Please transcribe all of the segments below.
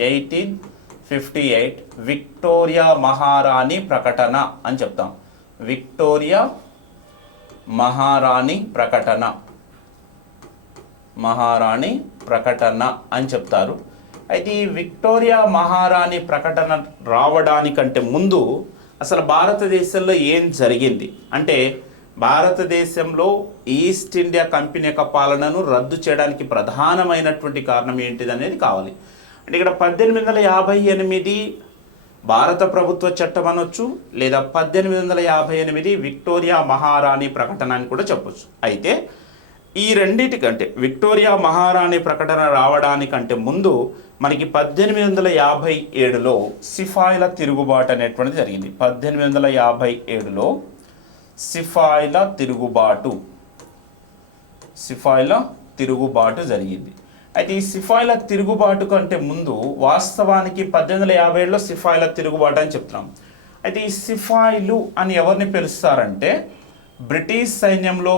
1858 Victoria మహారాణి ప్రకటన అని చెప్తాం. విక్టోరియా మహారాణి ప్రకటన అని చెప్తారు. అయితే ఈ విక్టోరియా మహారాణి ప్రకటన రావడానికంటే ముందు అసలు భారతదేశంలో ఏం జరిగింది అంటే, భారతదేశంలో ఈస్ట్ ఇండియా కంపెనీ యొక్క పాలనను రద్దు చేయడానికి ప్రధానమైనటువంటి కారణం ఏంటిది అనేది కావాలి. అంటే ఇక్కడ 1858 భారత ప్రభుత్వ చట్టం అనొచ్చు, లేదా 1858 విక్టోరియా మహారాణి ప్రకటన అని కూడా చెప్పొచ్చు. అయితే ఈ రెండింటికంటే విక్టోరియా మహారాణి ప్రకటన రావడానికంటే ముందు మనకి 1857లో సిపాయిల తిరుగుబాటు అనేటువంటిది జరిగింది. 1857లో సిపాయిల తిరుగుబాటు జరిగింది. అయితే ఈ సిపాయిల తిరుగుబాటు కంటే ముందు వాస్తవానికి 1857లో సిపాయిల తిరుగుబాటు అని చెప్తున్నాం. అయితే ఈ సిపాయిలు అని ఎవరిని పిలుస్తారంటే, బ్రిటిష్ సైన్యంలో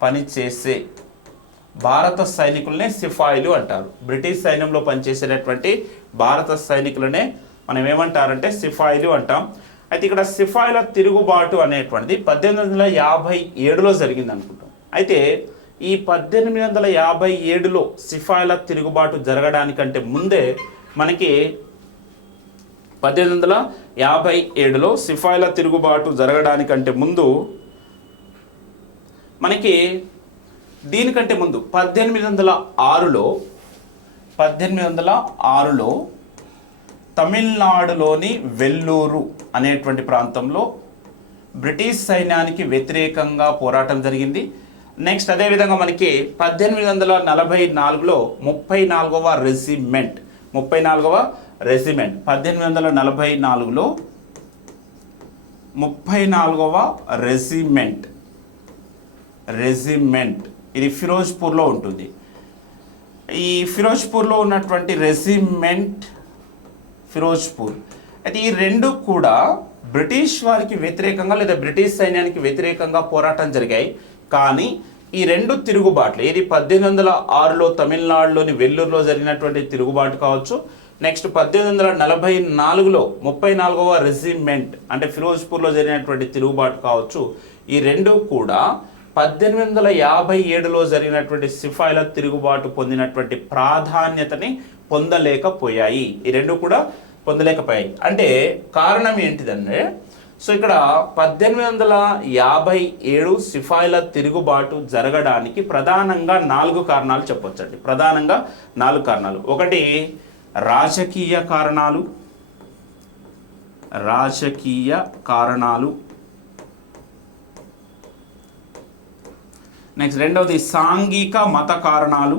పనిచేసే భారత సైనికులనే సిపాయిలు అంటారు. బ్రిటిష్ సైన్యంలో పనిచేసేటటువంటి భారత సైనికులనే మనం ఏమంటారంటే సిపాయిలు అంటాం. అయితే ఇక్కడ సిపాయిల తిరుగుబాటు అనేటువంటిది 1857లో జరిగింది అనుకుంటాం. అయితే ఈ 1857లో సిపాయిల తిరుగుబాటు జరగడానికంటే ముందే మనకి 1857లో సిపాయిల తిరుగుబాటు జరగడానికంటే ముందు మనకి దీనికంటే ముందు 1806లో తమిళనాడులోని వెల్లూరు అనేటువంటి ప్రాంతంలో బ్రిటిష్ సైన్యానికి వ్యతిరేకంగా పోరాటం జరిగింది. నెక్స్ట్ అదేవిధంగా మనకి 1844లో 34వ రెజిమెంట్ 1844లో 34వ రెజిమెంట్ ఇది ఫిరోజ్పూర్లో ఉంటుంది. ఈ ఫిరోజ్పూర్లో ఉన్నటువంటి రెజిమెంట్ ఫిరోజ్పూర్. అయితే ఈ రెండు కూడా బ్రిటిష్ వారికి వ్యతిరేకంగా లేదా బ్రిటిష్ సైన్యానికి వ్యతిరేకంగా పోరాటం జరిగాయి. కానీ ఈ రెండు తిరుగుబాట్లు, ఏది 1806లో తమిళనాడులోని వెల్లూరులో జరిగినటువంటి తిరుగుబాటు కావచ్చు, నెక్స్ట్ 1844లో 34వ రెజిమెంట్ అంటే ఫిరోజ్పూర్లో జరిగినటువంటి తిరుగుబాటు కావచ్చు, ఈ రెండు కూడా 1857లో జరిగినటువంటి సిపాయిల తిరుగుబాటు పొందినటువంటి ప్రాధాన్యతని పొందలేకపోయాయి. ఈ రెండు కూడా పొందలేకపోయాయి. అంటే కారణం ఏంటిదంటే, సో ఇక్కడ 1857 సిపాయిల తిరుగుబాటు జరగడానికి ప్రధానంగా 4 కారణాలు చెప్పొచ్చండి. ప్రధానంగా 4 కారణాలు. ఒకటి రాజకీయ కారణాలు. నెక్స్ట్ రెండవది సాంఘిక మత కారణాలు.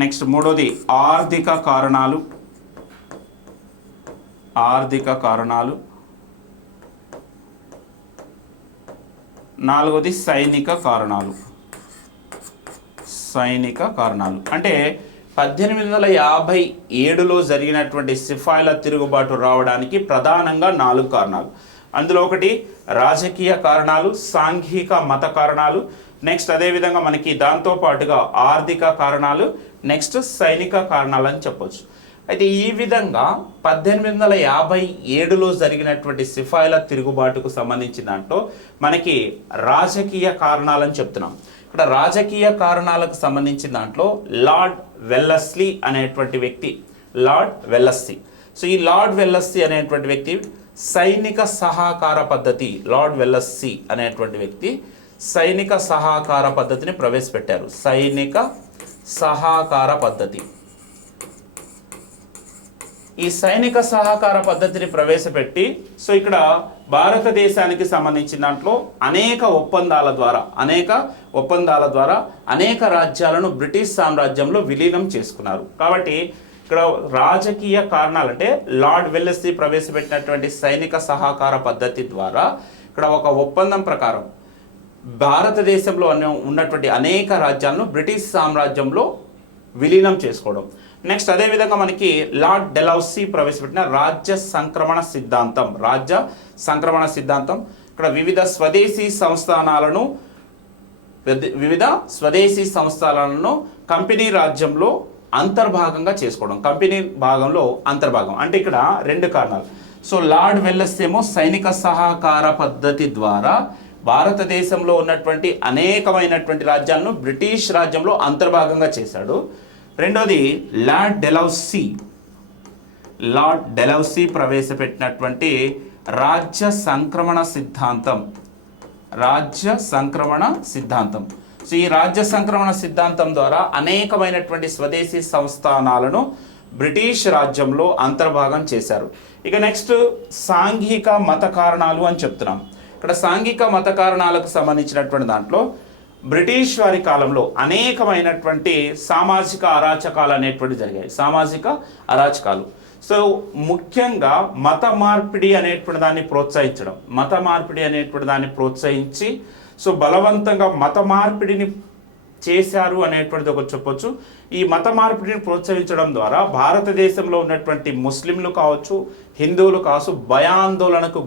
నెక్స్ట్ మూడవది ఆర్థిక కారణాలు. నాలుగవది సైనిక కారణాలు. అంటే 1857లో జరిగినటువంటి సిపాయిల తిరుగుబాటు రావడానికి ప్రధానంగా 4 కారణాలు. అందులో ఒకటి రాజకీయ కారణాలు, సాంఘిక మత కారణాలు, నెక్స్ట్ అదేవిధంగా మనకి దాంతో పాటుగా ఆర్థిక కారణాలు, నెక్స్ట్ సైనిక కారణాలు అని చెప్పొచ్చు. అయితే ఈ విధంగా 1857లో జరిగినటువంటి సిపాయిల తిరుగుబాటుకు సంబంధించిన దాంట్లో మనకి రాజకీయ కారణాలని చెప్తున్నాం. ఇక్కడ రాజకీయ కారణాలకు సంబంధించిన దాంట్లో లార్డ్ వెల్లస్లీ అనేటువంటి వ్యక్తి, సో ఈ లార్డ్ వెల్లస్లీ అనేటువంటి వ్యక్తి సైనిక సహకార పద్ధతి, సైనిక సహకార పద్ధతిని ప్రవేశపెట్టారు. సైనిక సహకార పద్ధతి. ఈ సైనిక సహకార పద్ధతిని ప్రవేశపెట్టి, సో ఇక్కడ భారతదేశానికి సంబంధించిన దాంట్లో అనేక ఒప్పందాల ద్వారా అనేక రాజ్యాలను బ్రిటిష్ సామ్రాజ్యంలో విలీనం చేసుకున్నారు. కాబట్టి ఇక్కడ రాజకీయ కారణాలు అంటే లార్డ్ వెల్లస్లీ ప్రవేశపెట్టినటువంటి సైనిక సహకార పద్ధతి ద్వారా ఇక్కడ ఒక ఒప్పందం ప్రకారం భారతదేశంలో ఉన్నటువంటి అనేక రాజ్యాలను బ్రిటిష్ సామ్రాజ్యంలో విలీనం చేసుకోవడం. నెక్స్ట్ అదేవిధంగా మనకి లార్డ్ డెలౌసీ ప్రవేశపెట్టిన రాజ్య సంక్రమణ సిద్ధాంతం. రాజ్య సంక్రమణ సిద్ధాంతం ఇక్కడ వివిధ స్వదేశీ సంస్థానాలను కంపెనీ రాజ్యంలో అంతర్భాగంగా చేసుకోవడం. కంపెనీ భాగంలో అంతర్భాగం అంటే ఇక్కడ రెండు కారణాలు. సో లార్డ్ వెల్లెస్ ఏమో సైనిక సహకార పద్ధతి ద్వారా భారతదేశంలో ఉన్నటువంటి అనేకమైనటువంటి రాజ్యాలను బ్రిటిష్ రాజ్యంలో అంతర్భాగంగా చేశాడు. రెండోది లార్డ్ డెలౌసీ ప్రవేశపెట్టినటువంటి రాజ్య సంక్రమణ సిద్ధాంతం. సో ఈ రాజ్య సంక్రమణ సిద్ధాంతం ద్వారా అనేకమైనటువంటి స్వదేశీ సంస్థానాలను బ్రిటిష్ రాజ్యంలో అంతర్భాగం చేశారు. ఇక నెక్స్ట్ సాంఘిక మత కారణాలు అని చెప్తున్నాం. ఇక్కడ సాంఘిక మత కారణాలకు సంబంధించినటువంటి దాంట్లో బ్రిటిష్ వారి కాలంలో అనేకమైనటువంటి సామాజిక అరాచకాలు అనేటువంటి జరిగాయి. సామాజిక అరాచకాలు. సో ముఖ్యంగా మత మార్పిడి అనేటువంటి దాన్ని ప్రోత్సహించి సో బలవంతంగా మత మార్పిడిని చేశారు అనేటువంటిది ఒకటి చెప్పొచ్చు. ఈ మత మార్పిడిని ప్రోత్సహించడం ద్వారా భారతదేశంలో ఉన్నటువంటి ముస్లింలు కావచ్చు, హిందువులు కావచ్చు భయాందోళనకు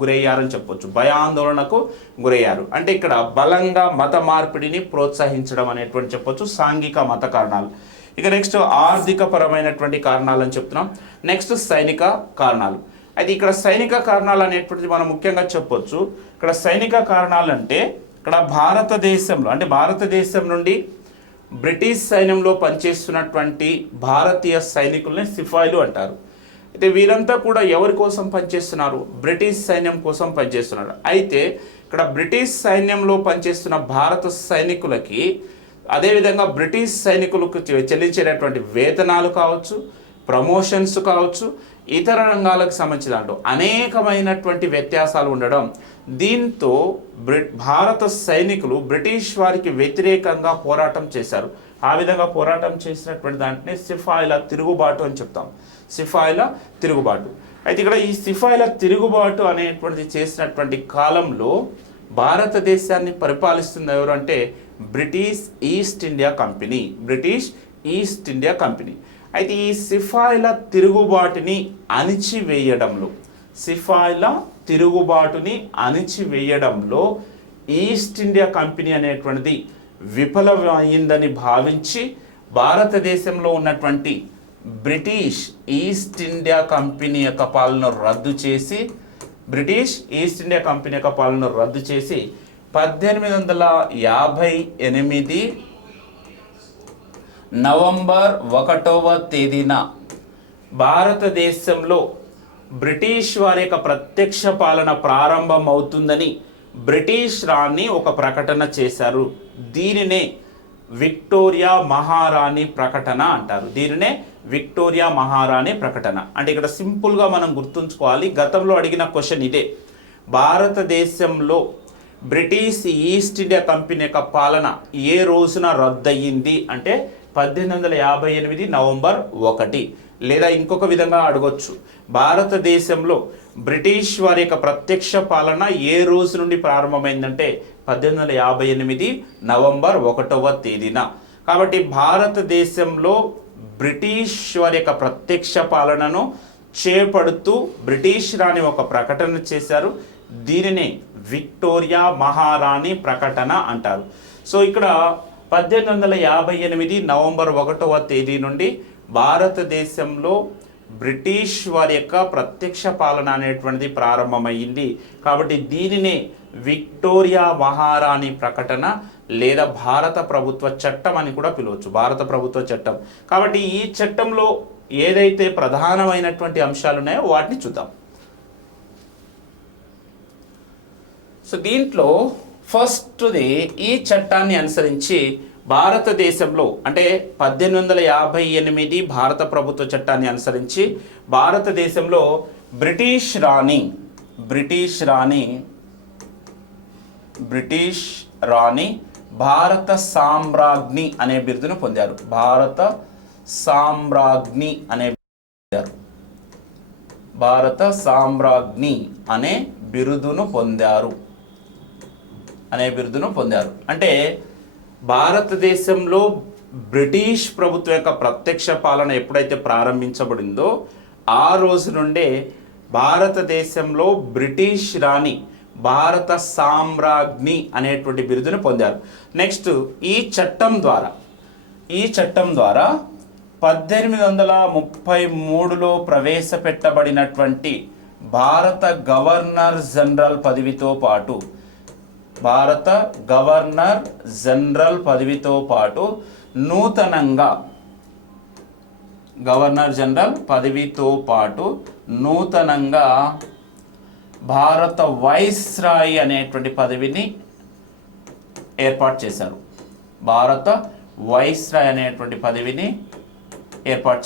గురయ్యారు. అంటే ఇక్కడ బలంగా మత మార్పిడిని ప్రోత్సహించడం అనేటువంటి చెప్పొచ్చు సాంఘిక మత కారణాలు. ఇక నెక్స్ట్ ఆర్థిక పరమైనటువంటి కారణాలు అని చెప్తున్నాం. నెక్స్ట్ సైనిక కారణాలు. అయితే ఇక్కడ సైనిక కారణాలు అనేటువంటిది మనం ముఖ్యంగా చెప్పొచ్చు. ఇక్కడ సైనిక కారణాలు అంటే ఇక్కడ భారతదేశం నుండి బ్రిటిష్ సైన్యంలో పనిచేస్తున్నటువంటి భారతీయ సైనికుల్ని సిపాయిలు అంటారు. అయితే వీరంతా కూడా ఎవరి కోసం పనిచేస్తున్నారు? బ్రిటిష్ సైన్యం కోసం పనిచేస్తున్నారు. అయితే ఇక్కడ బ్రిటిష్ సైన్యంలో పనిచేస్తున్న భారత సైనికులకి అదేవిధంగా బ్రిటిష్ సైనికులకు చెల్లించేటటువంటి వేతనాలు కావచ్చు, ప్రమోషన్స్ కావచ్చు, ఇతర రంగాలకు సంబంధించిన దాంట్లో అనేకమైనటువంటి వ్యత్యాసాలు ఉండడం, దీంతో భారత సైనికులు బ్రిటిష్ వారికి వ్యతిరేకంగా పోరాటం చేశారు. ఆ విధంగా పోరాటం చేసినటువంటి దాంట్ని సిపాయిల తిరుగుబాటు అని చెప్తాం. సిపాయిల తిరుగుబాటు. అయితే ఇక్కడ ఈ సిపాయిల తిరుగుబాటు అనేటువంటిది చేసినటువంటి కాలంలో భారతదేశాన్ని పరిపాలిస్తుంది ఎవరు అంటే బ్రిటిష్ ఈస్ట్ ఇండియా కంపెనీ. అయితే ఈ సిపాయిల తిరుగుబాటుని అణిచివేయడంలో ఈస్ట్ ఇండియా కంపెనీ అనేటువంటిది విఫలమైందని భావించి భారతదేశంలో ఉన్నటువంటి బ్రిటిష్ ఈస్ట్ ఇండియా కంపెనీ యొక్క పాలన రద్దు చేసి 1858 నవంబర్ 1వ తేదీన భారతదేశంలో బ్రిటిష్ వారి యొక్క ప్రత్యక్ష పాలన ప్రారంభమవుతుందని బ్రిటిష్ రాణి ఒక ప్రకటన చేశారు. దీనినే విక్టోరియా మహారాణి ప్రకటన అంటారు. అంటే ఇక్కడ సింపుల్గా మనం గుర్తుంచుకోవాలి. గతంలో అడిగిన క్వశ్చన్ ఇదే. భారతదేశంలో బ్రిటిష్ ఈస్ట్ ఇండియా కంపెనీ యొక్క పాలన ఏ రోజున రద్దయింది అంటే 1858 నవంబర్ 1. లేదా ఇంకొక విధంగా అడగొచ్చు, భారతదేశంలో బ్రిటిష్ వారి యొక్క ప్రత్యక్ష పాలన ఏ రోజు నుండి ప్రారంభమైందంటే 1858 నవంబర్ 1వ తేదీన. కాబట్టి భారతదేశంలో బ్రిటిష్ వారి యొక్క ప్రత్యక్ష పాలనను చేపడుతూ బ్రిటిష్ రాణి ఒక ప్రకటన చేశారు. దీనిని విక్టోరియా మహారాణి ప్రకటన అంటారు. సో ఇక్కడ 1858 నవంబర్ 1వ తేదీ నుండి భారతదేశంలో బ్రిటిష్ వారి యొక్క ప్రత్యక్ష పాలన అనేటువంటిది ప్రారంభమైంది. కాబట్టి దీనినే విక్టోరియా మహారాణి ప్రకటన లేదా భారత ప్రభుత్వ చట్టం అని కూడా పిలవచ్చు. భారత ప్రభుత్వ చట్టం. కాబట్టి ఈ చట్టంలో ఏదైతే ప్రధానమైనటువంటి అంశాలు ఉన్నాయో వాటిని చూద్దాం. సో దీంట్లో ఫస్ట్ది ఈ చట్టాన్ని అనుసరించి భారతదేశంలో అంటే 1858 భారత ప్రభుత్వ చట్టాన్ని అనుసరించి భారతదేశంలో బ్రిటిష్ రాణి భారత సామ్రాజ్ఞి అనే బిరుదును పొందారు. భారత సామ్రాజ్ఞి అనే బిరుదును పొందారు. అంటే భారతదేశంలో బ్రిటిష్ ప్రభుత్వం యొక్క ప్రత్యక్ష పాలన ఎప్పుడైతే ప్రారంభించబడిందో ఆ రోజు నుండే భారతదేశంలో బ్రిటిష్ రాణి భారత సామ్రాజ్ఞి అనేటువంటి బిరుదును పొందారు. నెక్స్ట్ ఈ చట్టం ద్వారా 1833లో ప్రవేశపెట్టబడినటువంటి భారత గవర్నర్ జనరల్ పదవితో పాటు నూతనంగా భారత వైస్రాయ్ అనేటువంటి పదవిని ఏర్పాటు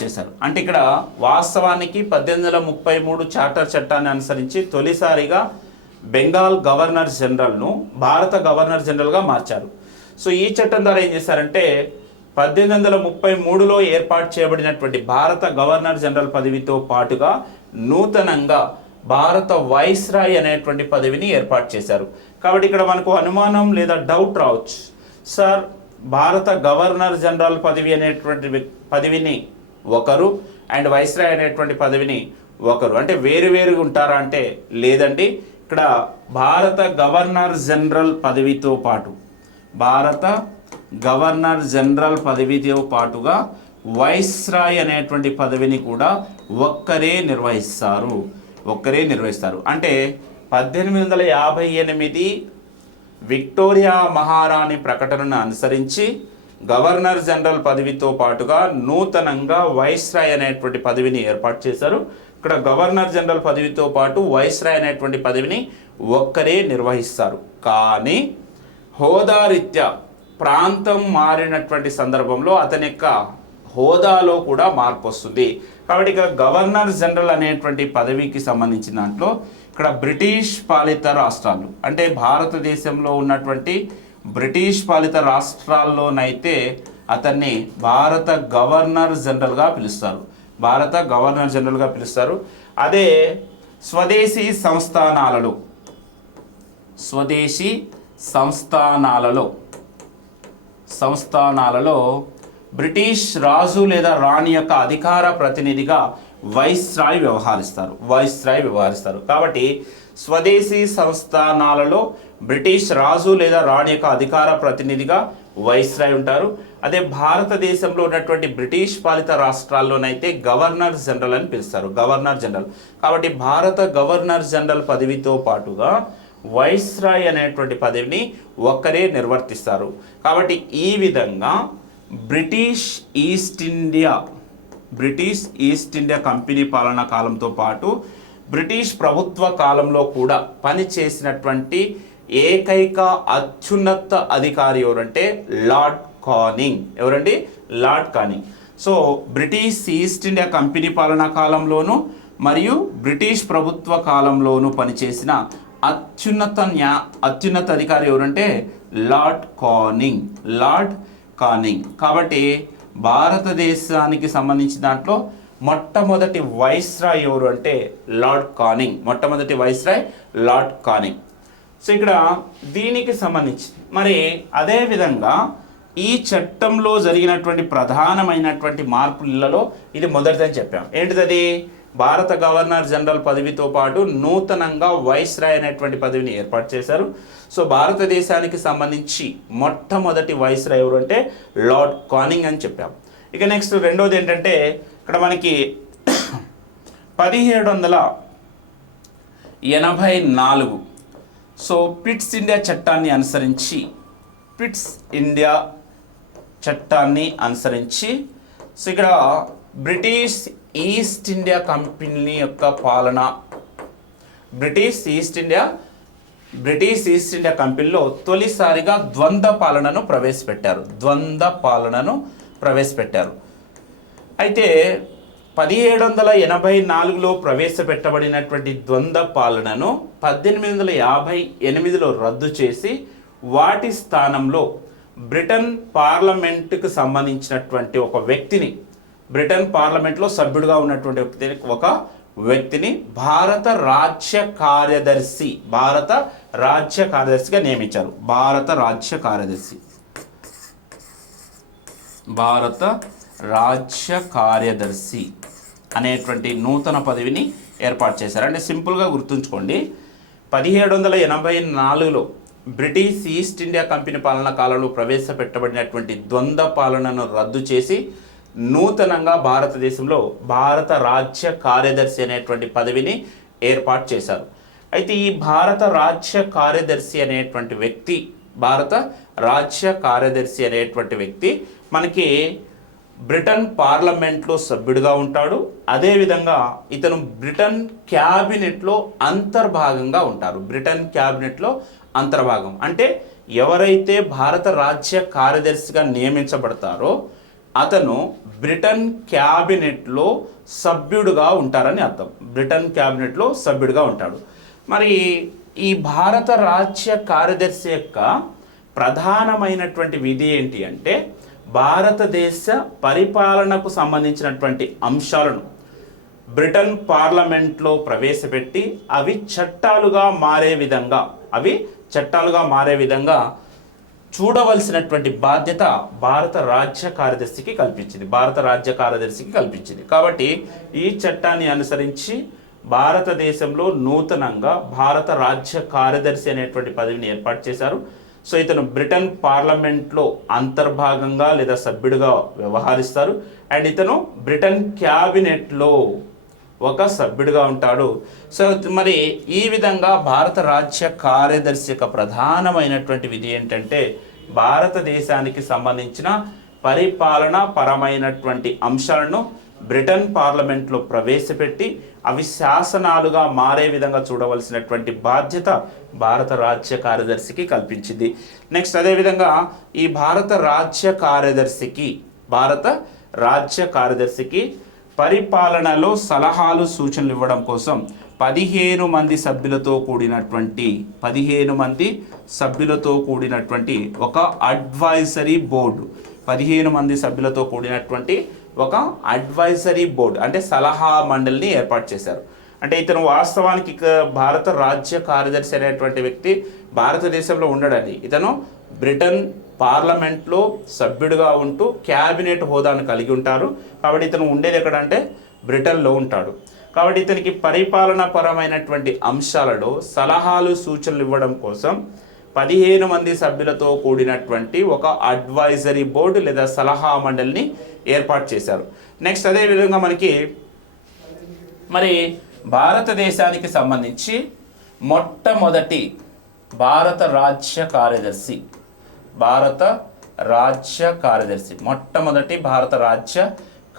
చేశారు. అంటే ఇక్కడ వాస్తవానికి 1833 చార్టర్ చట్టాన్ని అనుసరించి తొలిసారిగా బెంగాల్ గవర్నర్ జనరల్ను భారత గవర్నర్ జనరల్గా మార్చారు. సో ఈ చట్టం ద్వారా ఏం చేశారంటే 1833లో ఏర్పాటు చేయబడినటువంటి భారత గవర్నర్ జనరల్ పదవితో పాటుగా నూతనంగా భారత వైస్రాయ్ అనేటువంటి పదవిని ఏర్పాటు చేశారు. కాబట్టి ఇక్కడ మనకు అనుమానం లేదా డౌట్ రావచ్చు, సార్ భారత గవర్నర్ జనరల్ పదవి అనేటువంటి పదవిని ఒకరు అండ్ వైస్రాయ్ అనేటువంటి పదవిని ఒకరు అంటే వేరువేరుగా ఉంటారా అంటే లేదండి. ఇక్కడ భారత గవర్నర్ జనరల్ పదవితో పాటుగా వైస్రాయ్ అనేటువంటి పదవిని కూడా ఒక్కరే నిర్వహిస్తారు. అంటే 1858 విక్టోరియా మహారాణి ప్రకటనను అనుసరించి గవర్నర్ జనరల్ పదవితో పాటుగా నూతనంగా వైస్రాయ్ అనేటువంటి పదవిని ఏర్పాటు చేశారు. ఇక్కడ గవర్నర్ జనరల్ పదవితో పాటు వైస్రాయ్ అనేటువంటి పదవిని ఒక్కరే నిర్వహిస్తారు. కానీ హోదారీత్యా ప్రాంతం మారినటువంటి సందర్భంలో అతని యొక్క హోదాలో కూడా మార్పు వస్తుంది. కాబట్టి ఇక్కడ గవర్నర్ జనరల్ అనేటువంటి పదవికి సంబంధించిన దాంట్లో ఇక్కడ బ్రిటిష్ పాలిత రాష్ట్రాలు అంటే భారతదేశంలో ఉన్నటువంటి బ్రిటిష్ పాలిత రాష్ట్రాల్లోనైతే అతన్ని భారత గవర్నర్ జనరల్గా పిలుస్తారు. అదే స్వదేశీ సంస్థానాలలో బ్రిటిష్ రాజు లేదా రాణి యొక్క అధికార ప్రతినిధిగా వైస్రాయ్ వ్యవహరిస్తారు. కాబట్టి స్వదేశీ సంస్థానాలలో బ్రిటిష్ రాజు లేదా రాణి యొక్క అధికార ప్రతినిధిగా వైస్రాయ్ ఉంటారు. అదే భారతదేశంలో ఉన్నటువంటి బ్రిటిష్ పాలిత రాష్ట్రాల్లోనైతే గవర్నర్ జనరల్ అని పిలుస్తారు. కాబట్టి భారత గవర్నర్ జనరల్ పదవితో పాటుగా వైస్రాయ్ అనేటువంటి పదవిని ఒక్కరే నిర్వర్తిస్తారు. కాబట్టి ఈ విధంగా బ్రిటిష్ ఈస్ట్ ఇండియా కంపెనీ పాలనా కాలంతో పాటు బ్రిటిష్ ప్రభుత్వ కాలంలో కూడా పనిచేసినటువంటి ఏకైక అత్యున్నత అధికారి ఎవరంటే lord Canning. So British east India company పాలనా కాలంలోను మరియు బ్రిటిష్ ప్రభుత్వ కాలంలోను పనిచేసిన అత్యున్నత అధికారి ఎవరంటే లార్డ్ కానింగ్. కాబట్టి భారతదేశానికి సంబంధించిన దాంట్లో మొట్టమొదటి వైస్రాయ్ ఎవరు అంటే లార్డ్ కానింగ్. సో ఇక్కడ దీనికి సంబంధించి మరి అదేవిధంగా ఈ చట్టంలో జరిగినటువంటి ప్రధానమైనటువంటి మార్పులలో ఇది మొదటిదని చెప్పాం. ఏంటిది? భారత గవర్నర్ జనరల్ పదవితో పాటు నూతనంగా వైస్రాయ్ అనేటువంటి పదవిని ఏర్పాటు చేశారు. సో భారతదేశానికి సంబంధించి మొట్టమొదటి వైస్రాయ్ ఎవరు అంటే లార్డ్ కానింగ్ అని చెప్పాం. ఇక నెక్స్ట్ రెండోది ఏంటంటే ఇక్కడ మనకి 1784 సో పిట్స్ ఇండియా చట్టాన్ని అనుసరించి సో ఇక్కడ బ్రిటిష్ ఈస్ట్ ఇండియా కంపెనీ యొక్క పాలన బ్రిటిష్ ఈస్ట్ ఇండియా కంపెనీలో తొలిసారిగా ద్వంద్వ పాలనను ప్రవేశపెట్టారు. అయితే 1784లో ప్రవేశపెట్టబడినటువంటి ద్వంద్వ పాలనను 1858లో రద్దు చేసి వాటి స్థానంలో బ్రిటన్ పార్లమెంటుకు సంబంధించినటువంటి ఒక వ్యక్తిని బ్రిటన్ పార్లమెంట్లో సభ్యుడిగా ఉన్నటువంటి ఒక వ్యక్తిని భారత రాజ్య కార్యదర్శిగా నియమించారు. భారత రాజ్య కార్యదర్శి అనేటువంటి నూతన పదవిని ఏర్పాటు చేశారు. అంటే సింపుల్గా గుర్తుంచుకోండి, 1784లో బ్రిటిష్ ఈస్ట్ ఇండియా కంపెనీ పాలనా కాలంలో ప్రవేశపెట్టబడినటువంటి ద్వంద్వ పాలనను రద్దు చేసి నూతనంగా భారతదేశంలో భారత రాజ్య కార్యదర్శి అనేటువంటి పదవిని ఏర్పాటు చేశారు. అయితే ఈ భారత రాజ్య కార్యదర్శి అనేటువంటి వ్యక్తి మనకి బ్రిటన్ పార్లమెంట్లో సభ్యుడిగా ఉంటాడు. అదేవిధంగా ఇతను బ్రిటన్ క్యాబినెట్లో అంతర్భాగంగా ఉంటారు. బ్రిటన్ క్యాబినెట్లో అంతర్భాగం అంటే ఎవరైతే భారత రాజ్య కార్యదర్శిగా నియమించబడతారో అతను బ్రిటన్ క్యాబినెట్లో సభ్యుడుగా ఉంటారని అర్థం. బ్రిటన్ క్యాబినెట్లో సభ్యుడిగా ఉంటాడు. మరి ఈ భారత రాజ్య కార్యదర్శి యొక్క ప్రధానమైనటువంటి విధి ఏంటి అంటే భారతదేశ పరిపాలనకు సంబంధించినటువంటి అంశాలను బ్రిటన్ పార్లమెంట్లో ప్రవేశపెట్టి అవి చట్టాలుగా మారే విధంగా చూడవలసినటువంటి బాధ్యత భారత రాజ్య కార్యదర్శికి కల్పించింది. కాబట్టి ఈ చట్టాన్ని అనుసరించి భారతదేశంలో నూతనంగా భారత రాజ్య కార్యదర్శి అనేటువంటి పదవిని ఏర్పాటు చేశారు. సో ఇతను బ్రిటన్ పార్లమెంట్లో అంతర్భాగంగా లేదా సభ్యుడిగా వ్యవహరిస్తారు. అండ్ ఇతను బ్రిటన్ క్యాబినెట్లో ఒక సభ్యుడిగా ఉంటాడు. సో మరి ఈ విధంగా భారత రాజ్య కార్యదర్శి యొక్క ప్రధానమైనటువంటి విధి ఏంటంటే భారతదేశానికి సంబంధించిన పరిపాలన పరమైనటువంటి అంశాలను బ్రిటన్ పార్లమెంట్లో ప్రవేశపెట్టి అవి శాసనాలుగా మారే విధంగా చూడవలసినటువంటి బాధ్యత భారత రాజ్య కార్యదర్శికి కల్పించింది. నెక్స్ట్ అదేవిధంగా ఈ భారత రాజ్య కార్యదర్శికి పరిపాలనలో సలహాలు సూచనలు ఇవ్వడం కోసం 15 మంది సభ్యులతో కూడినటువంటి ఒక అడ్వైజరీ బోర్డు అంటే సలహా మండలిని ఏర్పాటు చేశారు. అంటే ఇతను వాస్తవానికి భారత రాజ్య కార్యదర్శి అనేటువంటి వ్యక్తి భారతదేశంలో ఉండడండి. ఇతను బ్రిటన్ పార్లమెంట్లో సభ్యుడిగా ఉంటూ క్యాబినెట్ హోదాను కలిగి ఉంటారు. కాబట్టి ఇతను ఉండేది ఎక్కడంటే బ్రిటన్లో ఉంటాడు. కాబట్టి ఇతనికి పరిపాలన పరమైనటువంటి అంశాలలో సలహాలు సూచనలు ఇవ్వడం కోసం 15 మంది సభ్యులతో కూడినటువంటి ఒక అడ్వైజరీ బోర్డు లేదా సలహా మండలిని ఏర్పాటు చేశారు. నెక్స్ట్ అదేవిధంగా మనకి మరి భారతదేశానికి సంబంధించి మొట్టమొదటి భారత రాజ్య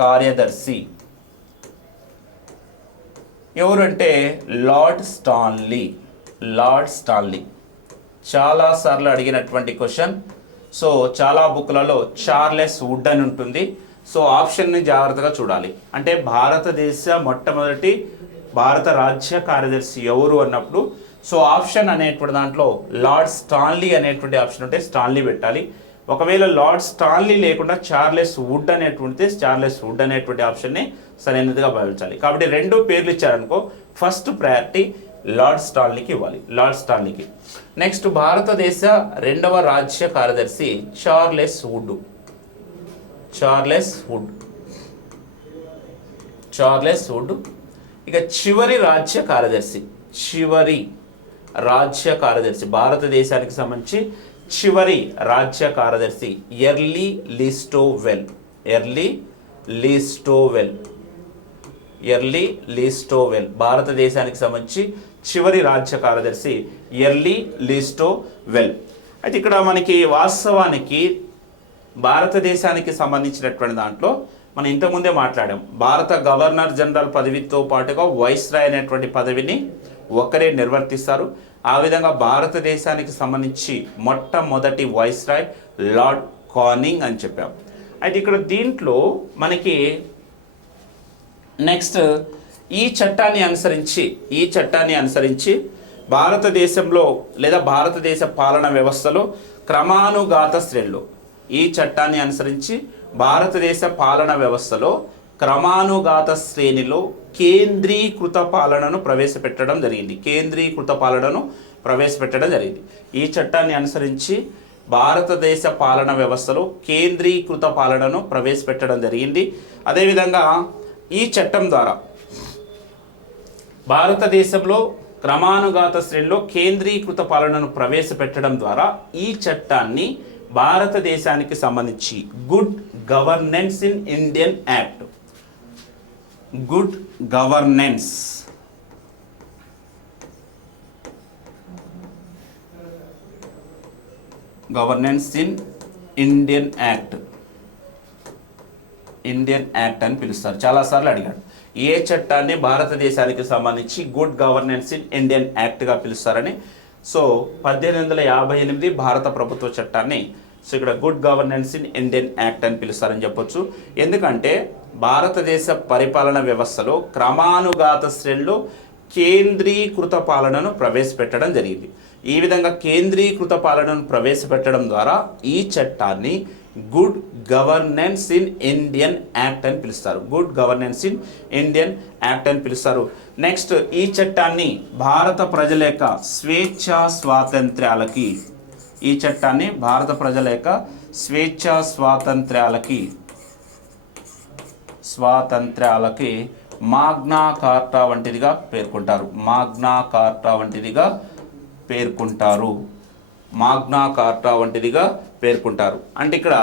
కార్యదర్శి ఎవరంటే లార్డ్ స్టాన్లీ. చాలాసార్లు అడిగినటువంటి క్వశ్చన్. సో చాలా బుక్లలో చార్లెస్ వుడ్ అని ఉంటుంది. సో ఆప్షన్ని జాగ్రత్తగా చూడాలి. అంటే భారతదేశ మొట్టమొదటి భారత రాజ్య కార్యదర్శి ఎవరు అన్నప్పుడు సో ఆప్షన్ అనేటువంటి దాంట్లో లార్డ్ స్టాన్లీ అనేటువంటి ఆప్షన్ ఉంటే స్టాన్లీ పెట్టాలి. ఒకవేళ లార్డ్ స్టాన్లీ లేకుండా చార్లెస్ వుడ్ అనేటువంటి ఆప్షన్ని సరైనదిగా భావించాలి. కాబట్టి 2 పేర్లు ఇచ్చారనుకో ఫస్ట్ ప్రయారిటీ లార్డ్ స్టాన్లీకి ఇవ్వాలి. నెక్స్ట్ భారతదేశ 2వ రాజ్య కార్యదర్శి చార్లెస్ వుడ్. ఇక చివరి రాజ్య కార్యదర్శి భారతదేశానికి సంబంధించి చివరి రాజ్య కార్యదర్శి ఎర్లీ లీస్టోవెల్ భారతదేశానికి సంబంధించి చివరి రాజ్య కార్యదర్శి ఎర్లీ లీస్టోవెల్. అయితే ఇక్కడ మనకి వాస్తవానికి భారతదేశానికి సంబంధించినటువంటి దాంట్లో మనం ఇంతకుముందే మాట్లాడాం. భారత గవర్నర్ జనరల్ పదవితో పాటుగా వైస్రాయ్ అనేటువంటి పదవిని ఒకరే నిర్వర్తిస్తారు. ఆ విధంగా భారతదేశానికి సంబంధించి మొట్టమొదటి వైస్రాయ్ లార్డ్ కానింగ్ అని చెప్పాం. అయితే ఇక్కడ దీంట్లో మనకి నెక్స్ట్ ఈ చట్టాన్ని అనుసరించి భారతదేశంలో లేదా భారతదేశ పాలన వ్యవస్థలో క్రమానుగత శ్రేణిలో ఈ చట్టాన్ని అనుసరించి భారతదేశ పాలన వ్యవస్థలో క్రమానుగత శ్రేణిలో కేంద్రీకృత పాలనను ప్రవేశపెట్టడం జరిగింది. ఈ చట్టాన్ని అనుసరించి భారతదేశ పాలన వ్యవస్థలో కేంద్రీకృత పాలనను ప్రవేశపెట్టడం జరిగింది. అదేవిధంగా ఈ చట్టం ద్వారా భారతదేశంలో క్రమానుగత శ్రేణిలో కేంద్రీకృత పాలనను ప్రవేశపెట్టడం ద్వారా ఈ చట్టాన్ని భారతదేశానికి సంబంధించి good governance in Indian act, good governance in Indian act అని పిలుస్తారు. చాలాసార్లు అడిగాడు ఏ చట్టాన్ని భారతదేశానికి సంబంధించి గుడ్ గవర్నెన్స్ ఇన్ ఇండియన్ యాక్ట్గా పిలుస్తారని. సో 1858 భారత ప్రభుత్వ చట్టాన్ని సో ఇక్కడ good governance in Indian act అని పిలుస్తారని చెప్పొచ్చు. ఎందుకంటే భారతదేశ పరిపాలన వ్యవస్థలో క్రమానుగత శ్రేణిలో కేంద్రీకృత పాలనను ప్రవేశపెట్టడం జరిగింది. ఈ విధంగా కేంద్రీకృత పాలనను ప్రవేశపెట్టడం ద్వారా ఈ చట్టాన్ని good governance in Indian act అని పిలుస్తారు. Good governance in Indian act అని పిలుస్తారు. నెక్స్ట్, ఈ చట్టాన్ని భారత ప్రజల యొక్క స్వేచ్ఛా స్వాతంత్ర్యాలకి, ఈ చట్టాన్ని భారత ప్రజల యొక్క స్వేచ్ఛా స్వాతంత్ర్యాలకి మాగ్నా కార్టా వంటిదిగా పేర్కొంటారు. మాగ్నా కార్టా వంటిదిగా పేర్కొంటారు. అంటే ఇక్కడ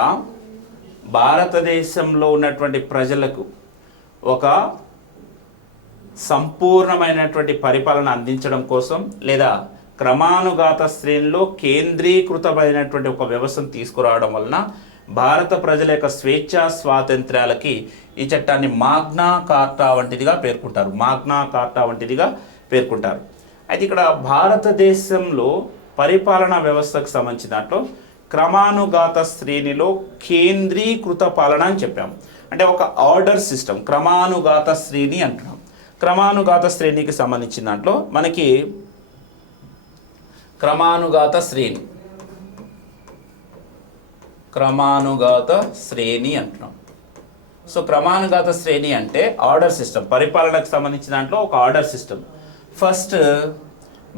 భారతదేశంలో ఉన్నటువంటి ప్రజలకు ఒక సంపూర్ణమైనటువంటి పరిపాలన అందించడం కోసం లేదా క్రమానుగత శ్రేణిలో కేంద్రీకృతమైనటువంటి ఒక వ్యవస్థను తీసుకురావడం వలన భారత ప్రజల యొక్క స్వేచ్ఛా స్వాతంత్ర్యాలకి ఈ చట్టాన్ని మాగ్నా కార్టా వంటిదిగా పేర్కొంటారు. అయితే ఇక్కడ భారతదేశంలో పరిపాలనా వ్యవస్థకు సంబంధించిన దాంట్లో క్రమానుగత శ్రేణిలో కేంద్రీకృత పాలన అని చెప్పాము. అంటే ఒక ఆర్డర్ సిస్టమ్, క్రమానుగత శ్రేణి అంటున్నాం. క్రమానుగత శ్రేణికి సంబంధించిన దాంట్లో మనకి క్రమానుగత శ్రేణి అంటున్నాం. సో క్రమానుగత శ్రేణి అంటే ఆర్డర్ సిస్టమ్, పరిపాలనకు సంబంధించిన దాంట్లో ఒక ఆర్డర్ సిస్టమ్. ఫస్ట్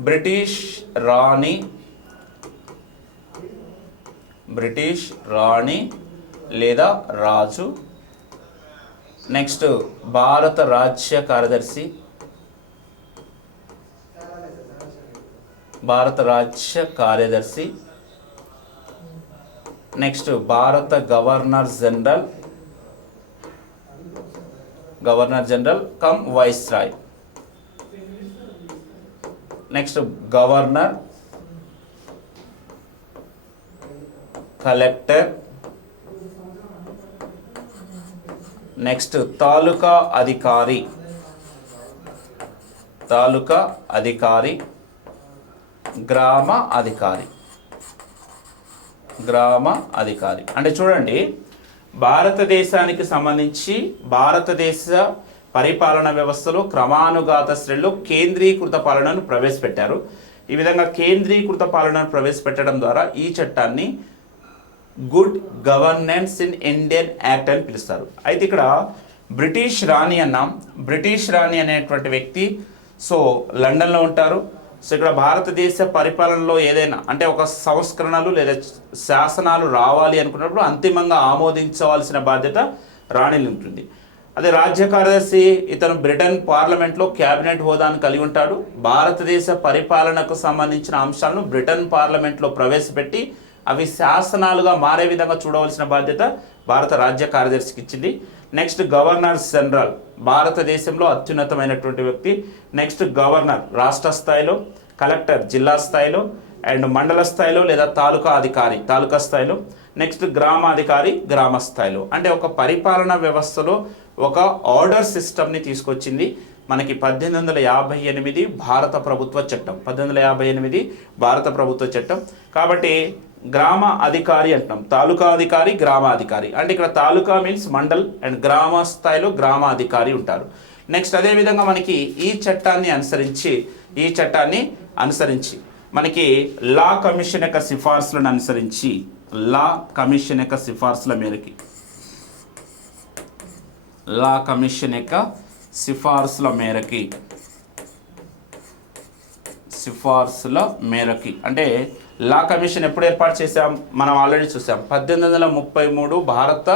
బ్రిటిష్ రాణి లేదా రాజు, నెక్స్ట్ భారత రాజ్య కార్యదర్శి, నెక్స్ట్ భారత governor general cum viceroy, next governor, collector, next తాలూకా అధికారి, గ్రామ అధికారి. అంటే చూడండి, భారతదేశానికి సంబంధించి భారతదేశ పరిపాలన వ్యవస్థలో క్రమానుగత శ్రేణిలో కేంద్రీకృత పాలనను ప్రవేశపెట్టారు. ఈ విధంగా కేంద్రీకృత పాలనను ప్రవేశపెట్టడం ద్వారా ఈ చట్టాన్ని good governance in Indian act అని పిలుస్తారు. అయితే ఇక్కడ బ్రిటిష్ రాణి అనేటువంటి వ్యక్తి సో లండన్లో ఉంటారు. సో ఇక్కడ భారతదేశ పరిపాలనలో ఏదైనా అంటే ఒక సంస్కరణలు లేదా శాసనాలు రావాలి అనుకున్నప్పుడు అంతిమంగా ఆమోదించవలసిన బాధ్యత రాణిలు ఉంటుంది. అదే రాజ్య కార్యదర్శి, ఇతను బ్రిటన్ పార్లమెంట్లో క్యాబినెట్ హోదాను కలిగి ఉంటాడు. భారతదేశ పరిపాలనకు సంబంధించిన అంశాలను బ్రిటన్ పార్లమెంట్లో ప్రవేశపెట్టి అవి శాసనాలుగా మారే విధంగా చూడవలసిన బాధ్యత భారత రాజ్య కార్యదర్శికి ఇచ్చింది. నెక్స్ట్ గవర్నర్ జనరల్, భారతదేశంలో అత్యున్నతమైనటువంటి వ్యక్తి. నెక్స్ట్ గవర్నర్ రాష్ట్ర స్థాయిలో, కలెక్టర్ జిల్లా స్థాయిలో, అండ్ మండల స్థాయిలో లేదా తాలూకా అధికారి తాలూకా స్థాయిలో, నెక్స్ట్ గ్రామాధికారి గ్రామ స్థాయిలో. అంటే ఒక పరిపాలన వ్యవస్థలో ఒక ఆర్డర్ సిస్టమ్ని తీసుకొచ్చింది మనకి 1858 భారత ప్రభుత్వ చట్టం. 1858 భారత ప్రభుత్వ చట్టం. కాబట్టి గ్రామ అధికారి అంటున్నాం, తాలూకా అధికారి గ్రామాధికారి. అంటే ఇక్కడ తాలూకా మీన్స్ మండల్ అండ్ గ్రామ స్థాయిలో గ్రామాధికారి ఉంటారు. నెక్స్ట్ అదేవిధంగా మనకి ఈ చట్టాన్ని అనుసరించి మనకి లా కమిషన్ యొక్క సిఫార్సులను అనుసరించి లా కమిషన్ యొక్క సిఫార్సుల మేరకి అంటే లా కమిషన్ ఎప్పుడు ఏర్పాటు చేశాం, మనం ఆల్రెడీ చూసాం 1833 భారత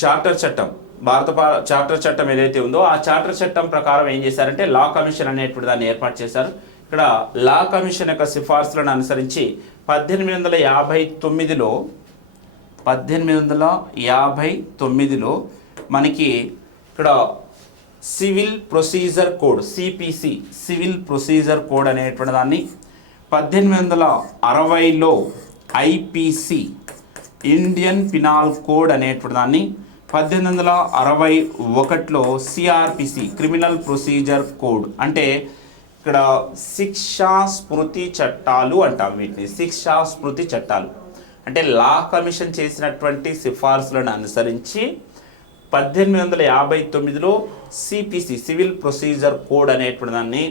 చార్టర్ చట్టం. చార్టర్ చట్టం ఏదైతే ఉందో ఆ చార్టర్ చట్టం ప్రకారం ఏం చేశారంటే లా కమిషన్ అనేటువంటి దాన్ని ఏర్పాటు చేశారు. ఇక్కడ లా కమిషన్ యొక్క సిఫార్సులను అనుసరించి 1859లో మనకి ఇక్కడ civil procedure code CPC civil procedure code అనేటువంటి దాన్ని, 1860లో ఐపిసి ఇండియన్ పినాల్ కోడ్ అనేటువంటి దాన్ని, 1861లో సిఆర్పిసి క్రిమినల్ ప్రొసీజర్ కోడ్, అంటే ఇక్కడ శిక్షా స్మృతి చట్టాలు అంటాం వీటిని. శిక్షా స్మృతి చట్టాలు అంటే లా కమిషన్ చేసినటువంటి సిఫార్సులను అనుసరించి 1859లో సిపిసి సివిల్ ప్రొసీజర్ కోడ్ అనేటువంటి దాన్ని,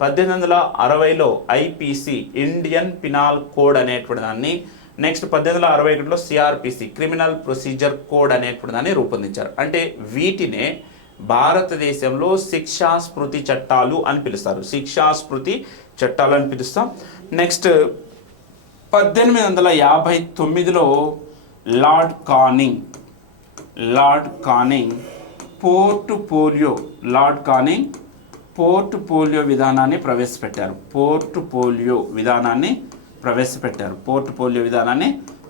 1860లో ఐపిసి ఇండియన్ పినాల్ కోడ్ అనేటువంటి దాన్ని, నెక్స్ట్ 1861లో సిఆర్పిసి క్రిమినల్ ప్రొసీజర్ కోడ్ అనేటువంటి దాన్ని రూపొందించారు. అంటే వీటినే భారతదేశంలో శిక్షా స్మృతి చట్టాలు అని పిలుస్తారు. శిక్షా స్మృతి చట్టాలు అని పిలుస్తాం. నెక్స్ట్ 1859లో లార్డ్ కానింగ్ పోర్ట్ఫోలియో విధానాన్ని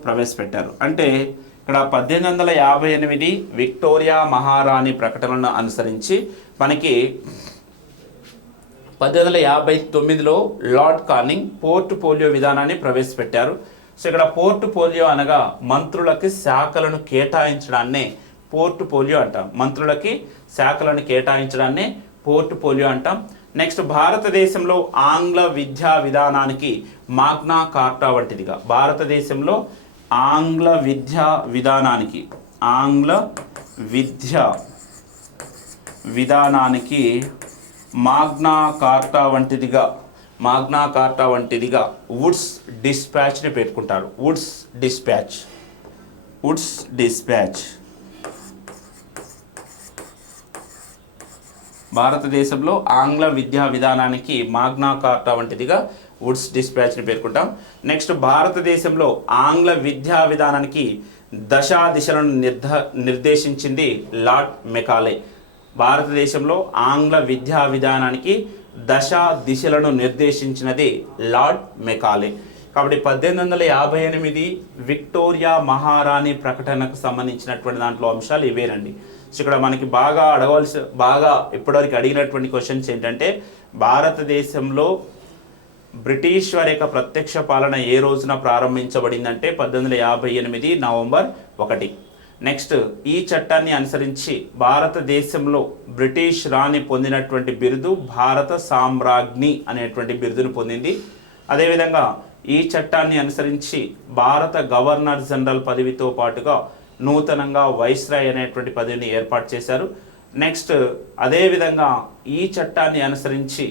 ప్రవేశపెట్టారు. అంటే ఇక్కడ 1858 విక్టోరియా మహారాణి ప్రకటనను అనుసరించి మనకి 1859లో లార్డ్ కానింగ్ పోర్ట్ఫోలియో విధానాన్ని ప్రవేశపెట్టారు. సో ఇక్కడ పోర్ట్ఫోలియో అనగా మంత్రులకి శాఖలను కేటాయించడాన్నే పోర్ట్ఫోలియో అంటాం. మంత్రులకి శాఖలను కేటాయించడాన్నే పోర్ట్ఫోలియో అంటాం. నెక్స్ట్ భారతదేశంలో ఆంగ్ల విద్యా విధానానికి మాగ్నా కార్టా వంటిదిగా, భారతదేశంలో ఆంగ్ల విద్యా విధానానికి మాగ్నా కార్టా వంటిదిగా వుడ్స్ డిస్పాచ్ని పెట్టుకుంటారు. వుడ్స్ డిస్పాచ్ భారతదేశంలో ఆంగ్ల విద్యా విధానానికి మాగ్నా కార్టా వంటిదిగా వుడ్స్ డిస్పాచ్ని పేర్కొంటాం. నెక్స్ట్ భారతదేశంలో ఆంగ్ల విద్యా విధానానికి దిశలను నిర్దేశించింది లార్డ్ మెకాలే. భారతదేశంలో ఆంగ్ల విద్యా విధానానికి దిశలను నిర్దేశించినది లార్డ్ మెకాలే. కాబట్టి 1858 విక్టోరియా మహారాణి ప్రకటనకు సంబంధించినటువంటి దాంట్లో అంశాలు ఇవేనండి. సో ఇక్కడ మనకి బాగా ఇప్పటివరకు అడిగినటువంటి క్వశ్చన్స్ ఏంటంటే భారతదేశంలో బ్రిటిష్ వారి యొక్క ప్రత్యక్ష పాలన ఏ రోజున ప్రారంభించబడిందంటే 1858 నవంబర్ 1. నెక్స్ట్ ఈ చట్టాన్ని అనుసరించి భారతదేశంలో బ్రిటిష్ రాణి పొందినటువంటి బిరుదు భారత సామ్రాజ్ఞి అనేటువంటి బిరుదును పొందింది. అదేవిధంగా ఈ చట్టాన్ని అనుసరించి భారత గవర్నర్ జనరల్ పదవితో పాటుగా నూతనంగా వైస్రాయ్ అనేటువంటి పదవిని ఏర్పాటు చేశారు. నెక్స్ట్ అదేవిధంగా ఈ చట్టాన్ని అనుసరించి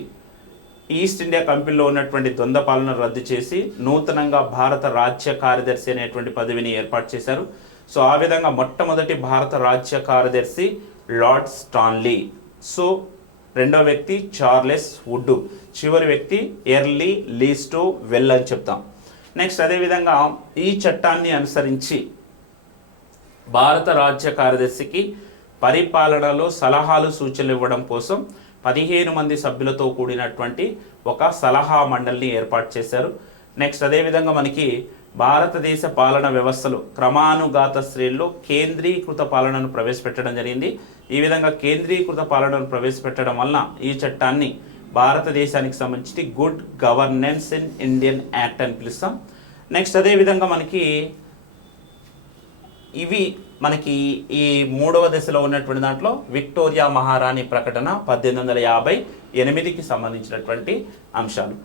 ఈస్ట్ ఇండియా కంపెనీలో ఉన్నటువంటి ద్వంద్వ పాలన రద్దు చేసి నూతనంగా భారత రాజ్య కార్యదర్శి అనేటువంటి పదవిని ఏర్పాటు చేశారు. సో ఆ విధంగా మొట్టమొదటి భారత రాజ్య కార్యదర్శి లార్డ్ స్టాన్లీ. సో రెండో వ్యక్తి చార్లెస్ వుడ్, చివరి వ్యక్తి ఎర్లీ లీస్టో వెల్ అని చెప్తాం. నెక్స్ట్ అదేవిధంగా ఈ చట్టాన్ని అనుసరించి భారత రాజ్య కార్యదర్శికి పరిపాలనలో సలహాలు సూచనలు ఇవ్వడం కోసం 15 మంది సభ్యులతో కూడినటువంటి ఒక సలహా మండలిని ఏర్పాటు చేశారు. నెక్స్ట్ అదేవిధంగా మనకి భారతదేశ పాలన వ్యవస్థలో క్రమానుఘాత శ్రేణిలో కేంద్రీకృత పాలనను ప్రవేశపెట్టడం జరిగింది. ఈ విధంగా కేంద్రీకృత పాలనను ప్రవేశపెట్టడం వలన ఈ చట్టాన్ని భారతదేశానికి సంబంధించి good governance in Indian act అని పిలుస్తాం. నెక్స్ట్ అదేవిధంగా మనకి ఈ మూడవ దశలో ఉన్నటువంటి దాంట్లో విక్టోరియా మహారాణి ప్రకటన 1858కి సంబంధించినటువంటి అంశాలు.